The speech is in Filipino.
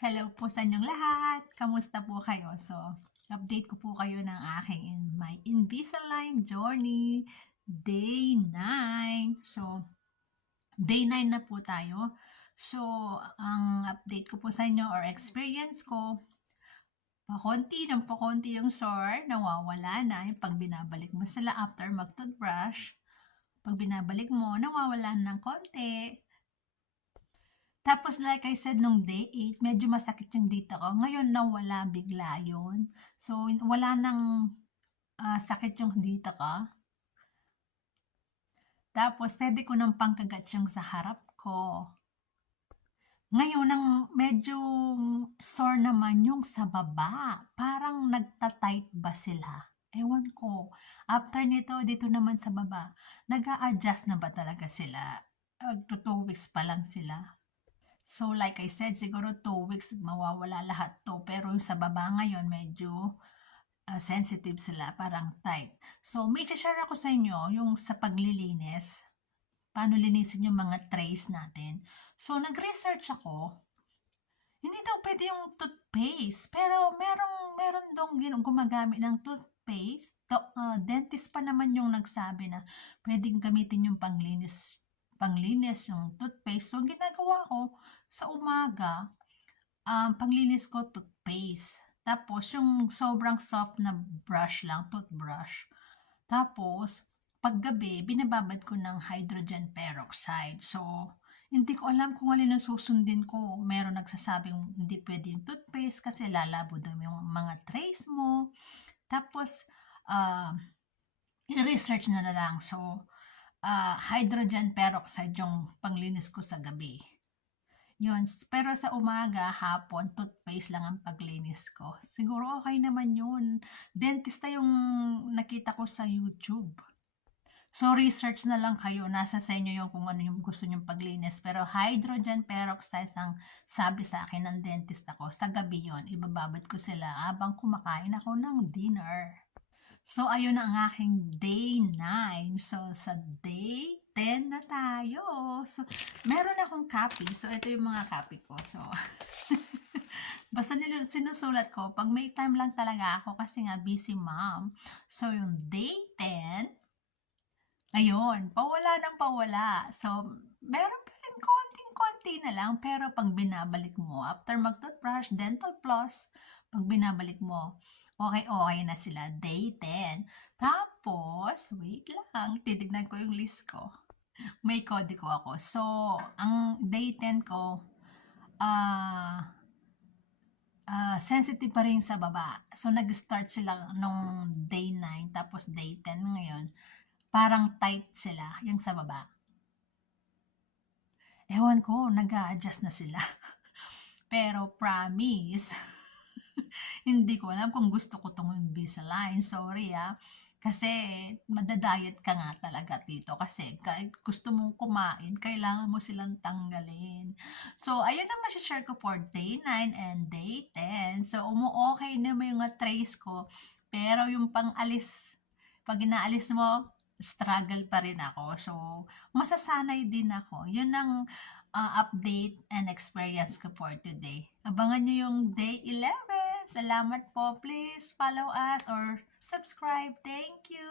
Hello po sa inyong lahat. Kamusta po kayo? So, update ko po kayo ng aking my Invisalign journey, day 9. So, day 9 na po tayo. So, ang update ko po sa inyo or experience ko, pakonti yung sore, nawawala na yung pag binabalik mo sila after mag-toothbrush. Pag binabalik mo, nawawala na ng konti. Tapos like I said, nung day 8, medyo masakit yung dito ko. Ngayon nawala bigla yun. So, wala nang sakit yung dito ko. Tapos, pwede ko nang pangkagat yung sa harap ko. Ngayon, ang medyo sore naman yung sa baba. Parang nagta-tight ba sila? Ewan ko. After nito, dito naman sa baba, nag-a-adjust na ba talaga sila? 2 weeks pa lang sila. So, like I said, siguro 2 weeks mawawala lahat to. Pero yung sa baba ngayon, medyo sensitive sila, parang tight. So, may share ako sa inyo yung sa paglilinis. Paano linisin yung mga trays natin. So, nag-research ako. Hindi daw pwede yung toothpaste. Pero meron dong gumagamit ng toothpaste. Dentist pa naman yung nagsabi na pwedeng gamitin yung panglinis yung toothpaste. So, ang ginagawa ko sa umaga, panglinis ko toothpaste. Tapos, yung sobrang soft na brush lang, toothbrush. Tapos, paggabi, binababad ko ng hydrogen peroxide. So, hindi ko alam kung alin ang susundin ko. Meron nagsasabing hindi pwede yung toothpaste kasi lalabo daw yung mga trays mo. Tapos, i-research na lang. So, hydrogen peroxide yung panglinis ko sa gabi. Yun, pero sa umaga, hapon, toothpaste lang ang paglinis ko. Siguro okay naman yun. Dentista yung nakita ko sa YouTube. So, research na lang kayo. Nasa sa inyo yung kung ano yung gusto nyong paglinis. Pero hydrogen peroxide ang sabi sa akin ng dentist ako. Sa gabi yon, ibababad ko sila habang kumakain ako ng dinner. So, ayun na ang aking day 9. So, sa day 10 na tayo. So, meron akong copy. So, ito yung mga copy ko. So, basta sinusulat ko, pag may time lang talaga ako kasi nga busy mom. So, yung day 10, ayun, pawala ng pawala. So, meron pa rin konting-konti na lang. Pero pag binabalik mo, after mag-toothbrush, dental floss, pag binabalik mo, okay na sila. Day 10. Tapos, wait lang, titignan ko yung list ko. May kode ko ako. So, ang day 10 ko, sensitive pa rin sa baba. So, nag-start sila nung day 9, tapos day 10 ngayon. Parang tight sila, yung sa baba. Ewan ko, nag-a-adjust na sila. Pero promise, hindi ko alam kung gusto ko itong Invisalign. Sorry kasi madadayet ka nga talaga dito. Kasi kahit gusto mong kumain, kailangan mo silang tanggalin. So, ayun ang share ko for day 9 and day 10. So, okay na may mga trays ko. Pero yung pang-alis, pag inaalis mo, struggle pa rin ako. So, masasanay din ako. Yun ang update and experience ko for today. Abangan nyo yung day 11. Salamat po. Please follow us or subscribe. Thank you.